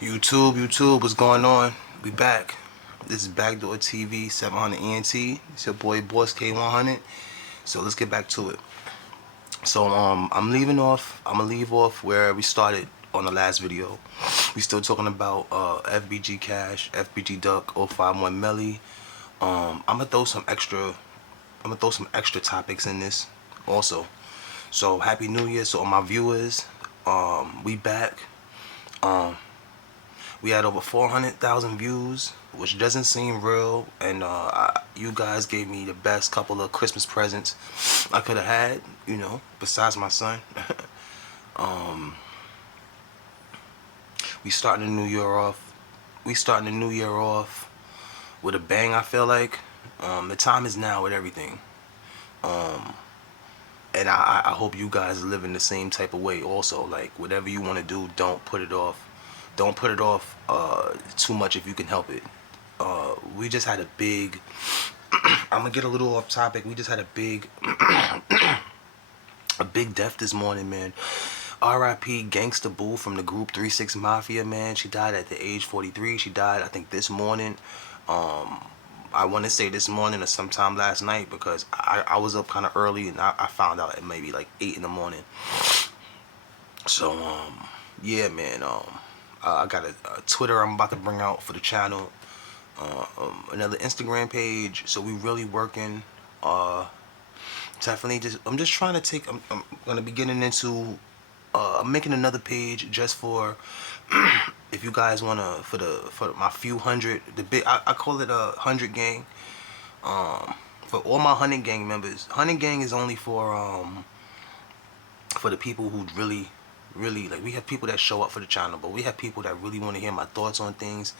YouTube, what's going on? We back. This is Backdoor TV 700 ENT. It's your boy Boss K100. So let's get back to it. So I'm leaving off. I'm gonna leave off where we started on the last video. We still talking about FBG Cash, FBG Duck, 051 Melly. I'm gonna throw some extra. I'm gonna throw some extra topics in this also. So Happy New Year to all my viewers. We back. We had over 400,000 views, which doesn't seem real, and you guys gave me the best couple of Christmas presents I could have had, besides my son. we starting the new year off. We starting the new year off with a bang. I feel like the time is now with everything, and I hope you guys live in the same type of way. Also, like whatever you want to do, don't put it off. Don't put it off too much if you can help it. We just had a big. I'm gonna get a little off topic. We just had a big, a big death this morning, man. R.I.P. Gangsta Boo from the group 3-6 Mafia, man. She died at the age 43. She died, I think, this morning. I want to say this morning or sometime last night because I was up kind of early and I found out at maybe like 8 in the morning. So, yeah, man. I got a Twitter I'm about to bring out for the channel. Another Instagram page. So we really working. Definitely just I'm just trying to take. I'm gonna be getting into. I'm making another page just for if you guys wanna for my few hundred the big I call it a 100 gang. For all my 100 gang members. 100 gang is only for the people who really like. We have people that show up for the channel, but we have people that really want to hear my thoughts on things,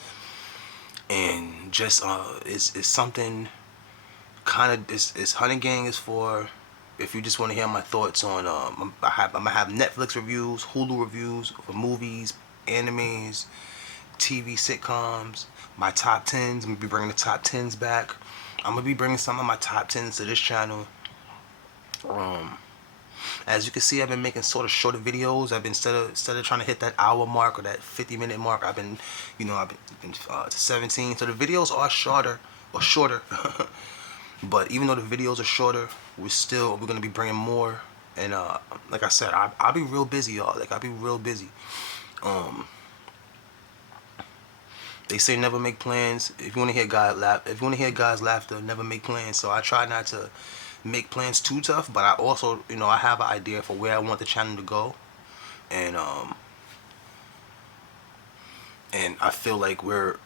and just it's something kind of it's 100 gang is for if you just want to hear my thoughts on I'm gonna have Netflix reviews, Hulu reviews for movies, animes, TV sitcoms, my top 10s. I'm gonna be bringing the top 10s back. I'm gonna be bringing some of my top 10s to this channel. As you can see, I've been making sort of shorter videos. I've been instead of trying to hit that hour mark or that 50-minute mark, I've been to 17. So the videos are shorter. But even though the videos are shorter, we're gonna be bringing more. And like I said, I'll be real busy, y'all. Like I'll be real busy. They say never make plans. If you want to hear guys laughter, never make plans. So I try not to make plans too tough, but I also, I have an idea for where I want the channel to go, and I feel like we're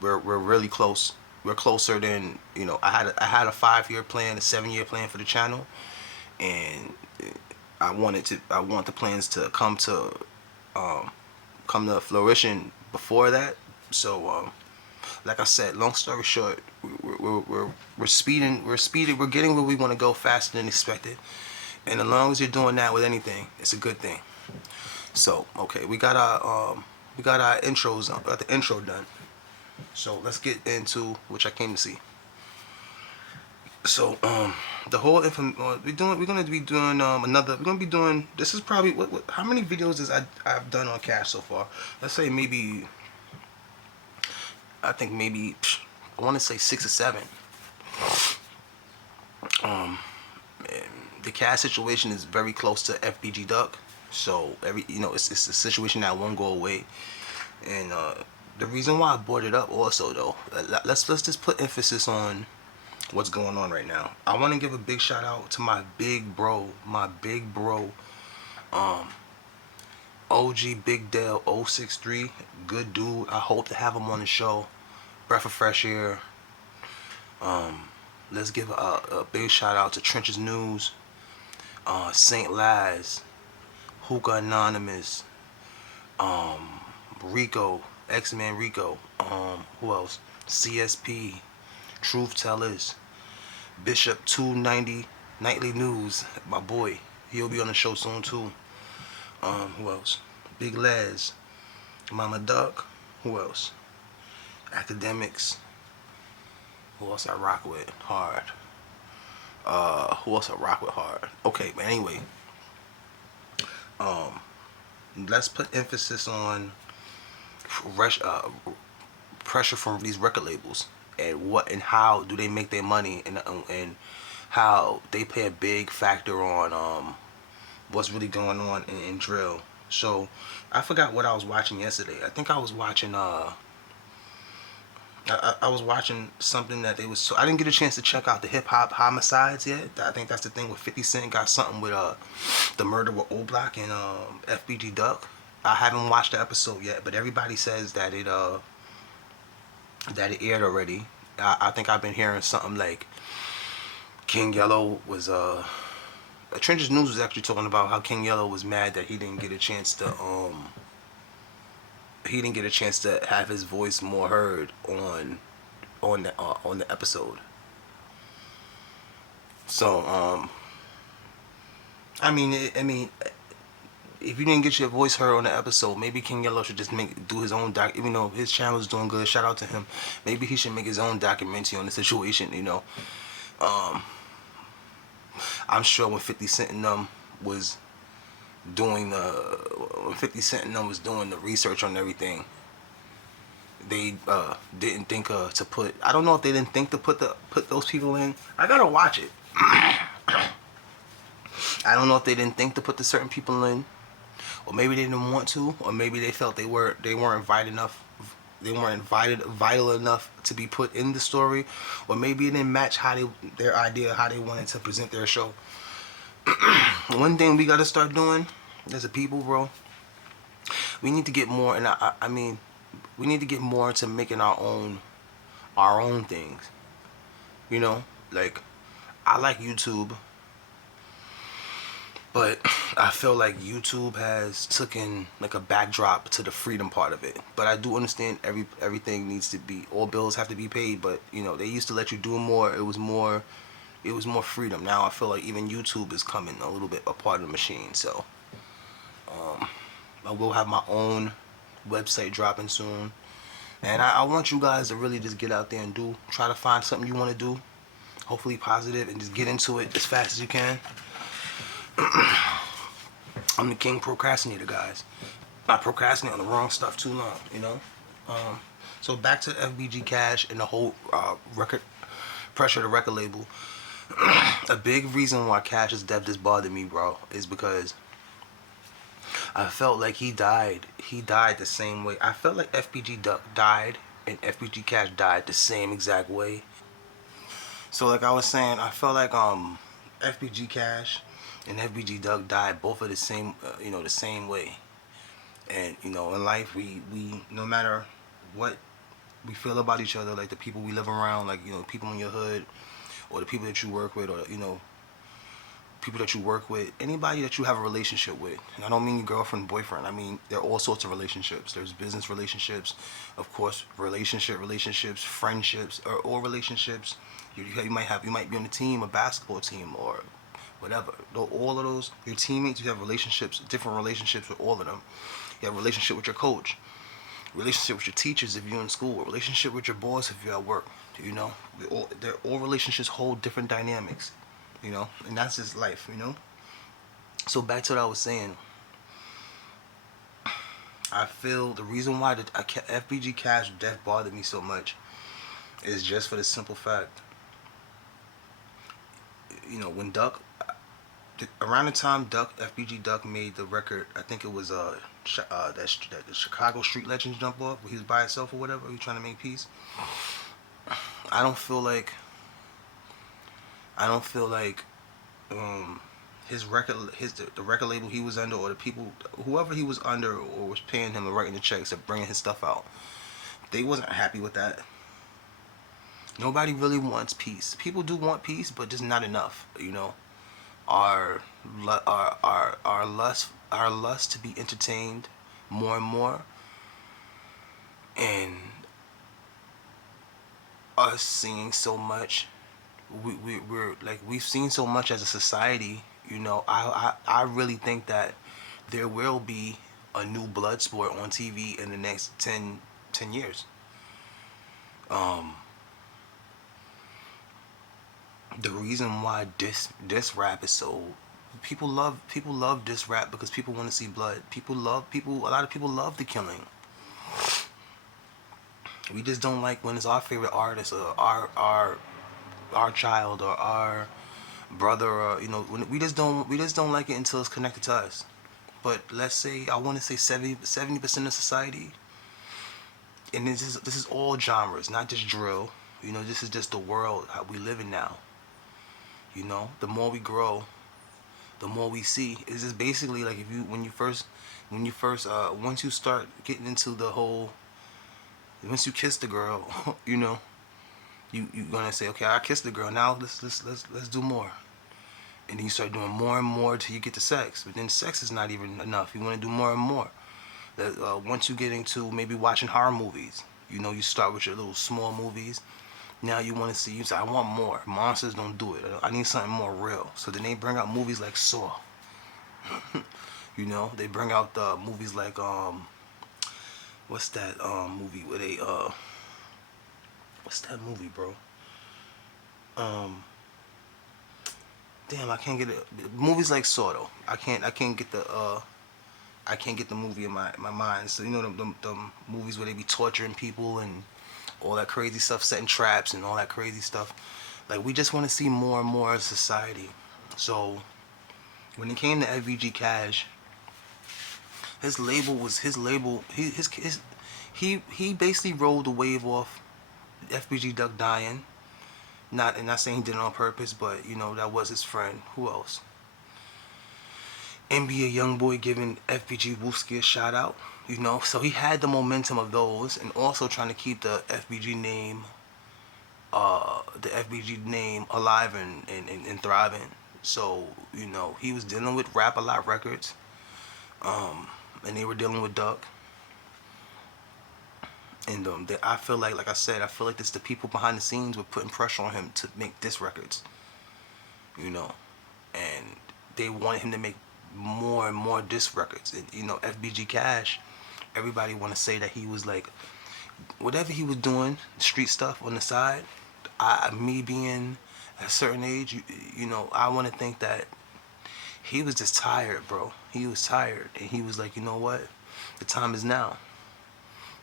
really close. We're closer than I had a 5-year plan, a 7-year plan for the channel, and I want the plans to come to fruition before that. So like I said, long story short, we're speeding. We're getting where we want to go faster than expected. And as long as you're doing that with anything, it's a good thing. So okay, we got our intros. Got the intro done. So let's get into which I came to see. So the whole we're gonna be doing another. We're gonna be doing. This is probably what how many videos I've done on Cash so far? Let's say maybe. I think maybe I want to say 6 or 7. And the Cash situation is very close to FBG Duck, so it's a situation that won't go away. And the reason why I brought it up also though, let's just put emphasis on what's going on right now. I want to give a big shout out to my big bro, OG Big Dale 063, good dude. I hope to have him on the show. Breath of fresh air. Let's give a big shout out to Trenches News, Saint Laz, Hookah Anonymous, Rico, X-Man Rico, who else? CSP, Truth Tellers, Bishop 290, Nightly News, my boy. He'll be on the show soon too. Who else? Big Laz, Mama Duck. Who else? Academics. Who else I rock with hard? Who else I rock with hard? Okay, but anyway, let's put emphasis on pressure from these record labels, and what and how do they make their money, and how they play a big factor on what's really going on in drill. So I forgot what I was watching yesterday. I think I was watching I was watching something that they was. So I didn't get a chance to check out the hip hop homicides yet. I think that's the thing with 50 Cent got something with the murder with Old Block and FBG Duck. I haven't watched the episode yet, but everybody says that it aired already. I think I've been hearing something like King Yellow was Trenches News was actually talking about how King Yellow was mad that he didn't get a chance to have his voice more heard on the episode. So I mean, if you didn't get your voice heard on the episode, maybe King Yellow should just do his own doc. Even though his channel is doing good, shout out to him. Maybe he should make his own documentary on the situation. I'm sure when 50 Cent and them was doing the research on everything, they didn't think to put. I don't know if they didn't think to put those people in. I gotta watch it. I don't know if they didn't think to put the certain people in, or maybe they didn't want to, or maybe they felt they weren't invited enough. They weren't invited vital enough to be put in the story, or maybe it didn't match their idea how they wanted to present their show. One thing we gotta start doing as a people, bro, we need to get more, and I mean, we need to get more into making our own things. Like I like YouTube, but I feel like YouTube has taken like a backdrop to the freedom part of it. But I do understand everything needs to be, all bills have to be paid. But they used to let you do more. It was more freedom. Now I feel like even YouTube is coming a little bit a part of the machine. So I will have my own website dropping soon, and I want you guys to really just get out there and try to find something you want to do, hopefully positive, and just get into it as fast as you can. I'm the king procrastinator, guys. I procrastinate on the wrong stuff too long, So back to FBG Cash and the whole record pressure to record label. A big reason why Cash's death just bothered me, bro, is because I felt like he died. He died the same way. I felt like FBG Duck died and FBG Cash died the same exact way. So like I was saying, I felt like FBG Cash and FBG Duck died both of the same, the same way. And in life, we no matter what we feel about each other, like the people we live around, like people in your hood, or the people that you work with, or people that you work with, anybody that you have a relationship with. And I don't mean your girlfriend, boyfriend. I mean, there are all sorts of relationships. There's business relationships, of course, relationships, friendships, or relationships. You might be on a team, a basketball team, or whatever. All of those, your teammates, you have relationships, different relationships with all of them. You have a relationship with your coach, relationship with your teachers if you're in school, a relationship with your boss if you're at work. All relationships hold different dynamics, and that's just life, So back to what I was saying. I feel the reason why the FBG Cash death bothered me so much is just for the simple fact, when Duck, around the time FBG Duck made the record, I think it was that the Chicago Street Legends jump off, where he was by himself or whatever, he was trying to make peace. I don't feel like the record label he was under, or the people, whoever he was under or was paying him and writing the checks and bringing his stuff out, they wasn't happy with that. Nobody really wants peace. People do want peace, but just not enough. Our lust to be entertained more and more, and us seeing so much, we've seen so much as a society. I really think that there will be a new blood sport on TV in the next 10 years. The reason why this rap is so, people love this rap because people want to see blood. A lot of people love the killing. We just don't like when it's our favorite artist or our child or our brother, or when we just don't like it until it's connected to us. But let's say I want to say 70% of society, and this is all genres, not just drill. This is just the world how we live in now. The more we grow, the more we see. It's just basically like if you when you first once you start getting into the whole, once you kiss the girl, you're gonna say, okay, I kissed the girl. Now let's do more. And then you start doing more and more till you get to sex. But then sex is not even enough. You want to do more and more. Once you get into maybe watching horror movies, you start with your little small movies. Now you want to see. You say, I want more. Monsters don't do it. I need something more real. So then they bring out movies like Saw. They bring out movies like what's that movie where they what's that movie, bro? Um, Damn, I can't get it. Movies like Saw though. I can't get the movie in my mind. So them movies where they be torturing people and all that crazy stuff, setting traps and all that crazy stuff. Like we just want to see more and more of society. So when it came to FVG Cash, his label was his label. He basically rolled the wave off FBG Duck dying. Not saying he did it on purpose, but that was his friend. Who else? NBA YoungBoy giving FBG Wooski a shout out. So he had the momentum of those, and also trying to keep the FBG name alive and thriving. So he was dealing with Rap A Lot Records, and they were dealing with Duck. And I feel like I said, I feel like it's the people behind the scenes were putting pressure on him to make diss records, and they wanted him to make more and more diss records. And FBG Cash, everybody want to say that he was like, whatever he was doing, street stuff on the side. Me being at a certain age, I want to think that he was just tired, bro. He was tired, and he was like, you know what, the time is now.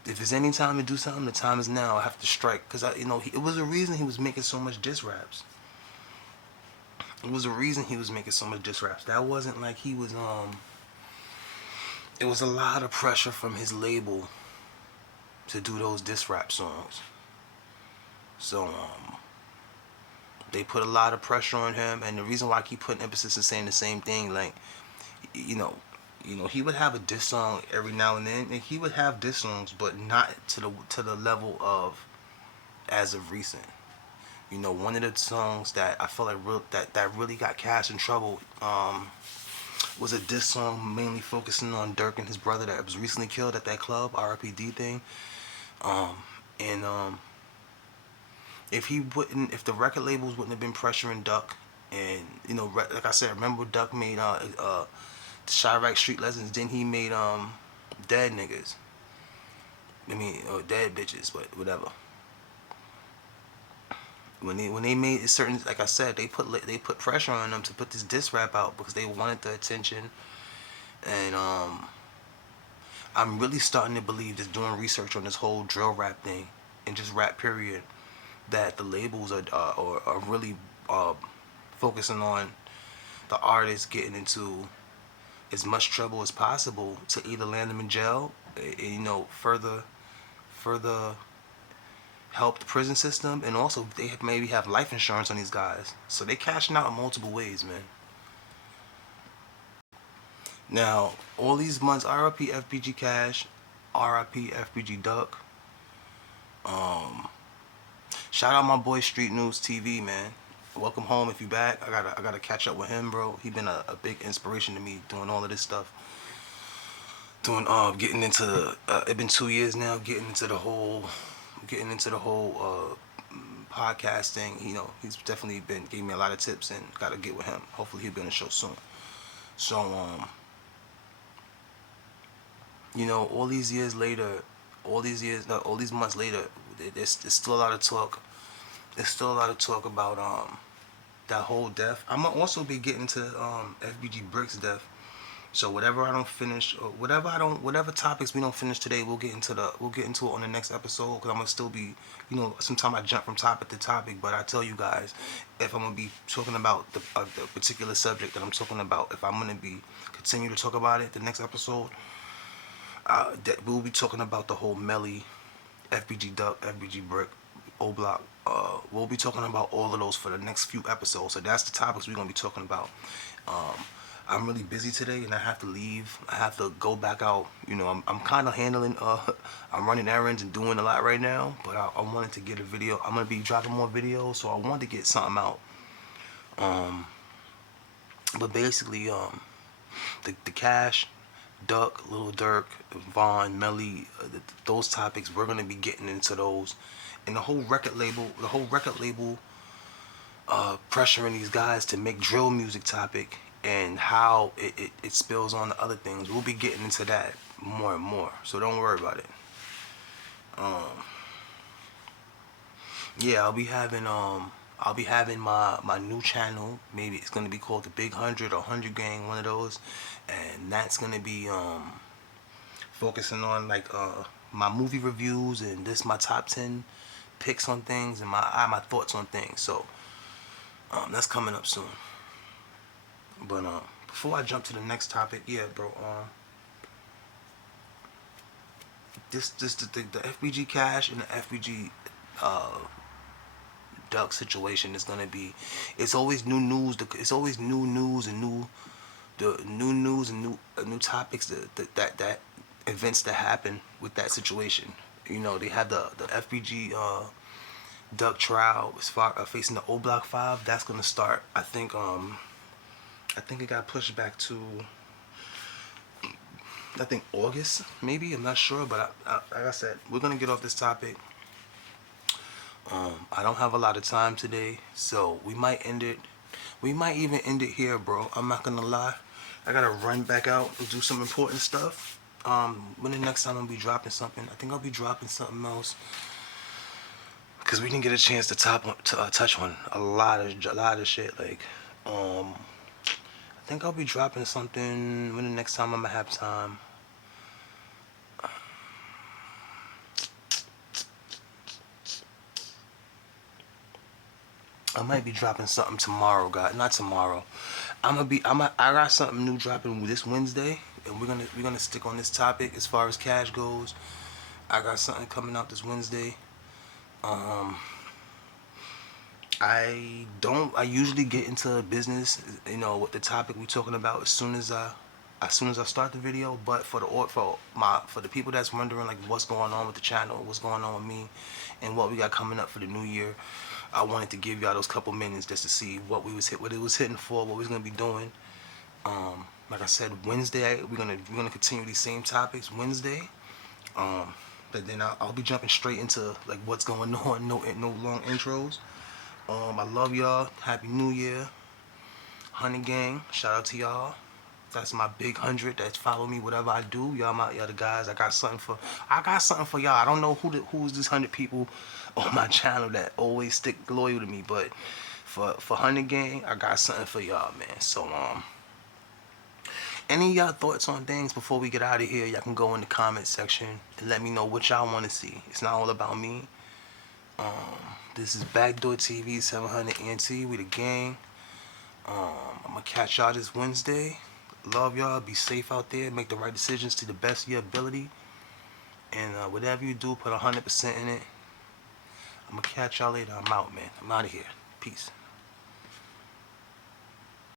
If there's any time to do something, the time is now. I have to strike, because it was a reason he was making so much diss raps. It was a reason he was making so much diss raps. That wasn't like he was it was a lot of pressure from his label to do those diss rap songs. So they put a lot of pressure on him, and the reason why I keep putting emphasis in saying the same thing, like he would have a diss song every now and then, and he would have diss songs, but not to the level of as of recent. One of the songs that I feel like that really got Cash in trouble was a diss song mainly focusing on Durk and his brother that was recently killed at that club, RPD thing. And if the record labels wouldn't have been pressuring Duck, and like I said, remember Duck made the Chirac Street Legends, then he made Dead Niggas. Or Dead Bitches, but whatever. When they made certain, like I said, they put pressure on them to put this diss rap out because they wanted the attention. And I'm really starting to believe, just doing research on this whole drill rap thing and just rap period, that the labels are really focusing on the artists getting into as much trouble as possible to either land them in jail, further help the prison system, and also they maybe have life insurance on these guys. So they cashing out in multiple ways, man. Now, all these months, RIP FBG Cash, RIP FBG Duck. Shout out my boy Street News TV, man. Welcome home if you back. I gotta catch up with him, bro. He been a big inspiration to me doing all of this stuff. Getting into it's been 2 years now, getting into the whole podcasting. He's definitely gave me a lot of tips, and gotta get with him. Hopefully he'll be on the show soon. So all these years later, all these months later, there's still a lot of talk. There's still a lot of talk about that whole death. I'm gonna also be getting to FBG Brick's death, So whatever I don't finish, or whatever topics we don't finish today, we'll get into it on the next episode. Because I'm gonna still be, sometimes I jump from topic to topic, but I tell you guys, if I'm gonna be talking about the particular subject that I'm talking about, if I'm gonna be continue to talk about it, the next episode, that we'll be talking about the whole Melly, FBG Duck, FBG Brick, O Block. We'll be talking about all of those for the next few episodes. So that's the topics we're gonna be talking about. I'm really busy today and I have to leave. I have to go back out. I'm kind of handling, I'm running errands and doing a lot right now, but I wanted to get a video. I'm going to be dropping more videos, so I wanted to get something out. But basically, the Cash, Duck, Little Durk, Vaughn, Melly, those topics, we're going to be getting into those. And the whole record label, pressuring these guys to make drill music topic and how it spills on the other things. We'll be getting into that more and more, so don't worry about it. Yeah, I'll be having my new channel. Maybe it's gonna be called the Big 100 or 100 Gang, one of those, and that's gonna be focusing on like my movie reviews and this my top 10 picks on things and my thoughts on things. So that's coming up soon. But before I jump to the next topic, yeah, bro. The FBG Cash and the FBG Duck situation is gonna be. It's always new news. It's always new news and new topics that events that happen with that situation. They had the FBG Duck trial as far facing the O Block 5. That's gonna start. I think it got pushed back to, I think, August, maybe. I'm not sure, but like I said, we're gonna get off this topic. I don't have a lot of time today, so we might end it. We might even end it here, bro. I'm not gonna lie. I gotta run back out and do some important stuff. When the next time I'll be dropping something, I think I'll be dropping something else. Cause we didn't get a chance to touch on a lot of shit. Like, I think I'll be dropping something when the next time I'm gonna have time. I might be dropping something tomorrow, guys. Not tomorrow. I got something new dropping this Wednesday, and we're gonna stick on this topic as far as cash goes. I got something coming out this Wednesday. I usually get into business, with the topic we're talking about as soon as I start the video. But for the people that's wondering like what's going on with the channel, what's going on with me, and what we got coming up for the new year, I wanted to give y'all those couple minutes just to see what it was hitting for, what we was gonna be doing. Like I said, Wednesday we're gonna continue these same topics Wednesday. But then I'll be jumping straight into like what's going on. No long intros. I love y'all. Happy New Year. 100 Gang. Shout out to y'all. That's my big 100 that follow me whatever I do. Y'all the guys. I got something for y'all. I don't know who's this 100 people on my channel that always stick loyal to me, but for 100 Gang, I got something for y'all, man. So any of y'all thoughts on things before we get out of here, y'all can go in the comment section and let me know what y'all want to see. It's not all about me. This is Backdoor TV 700 NT. We the gang. I'm gonna catch y'all this Wednesday. Love y'all. Be safe out there. Make the right decisions to the best of your ability. And whatever you do, put 100% in it. I'm gonna catch y'all later. I'm out, man. I'm out of here. Peace.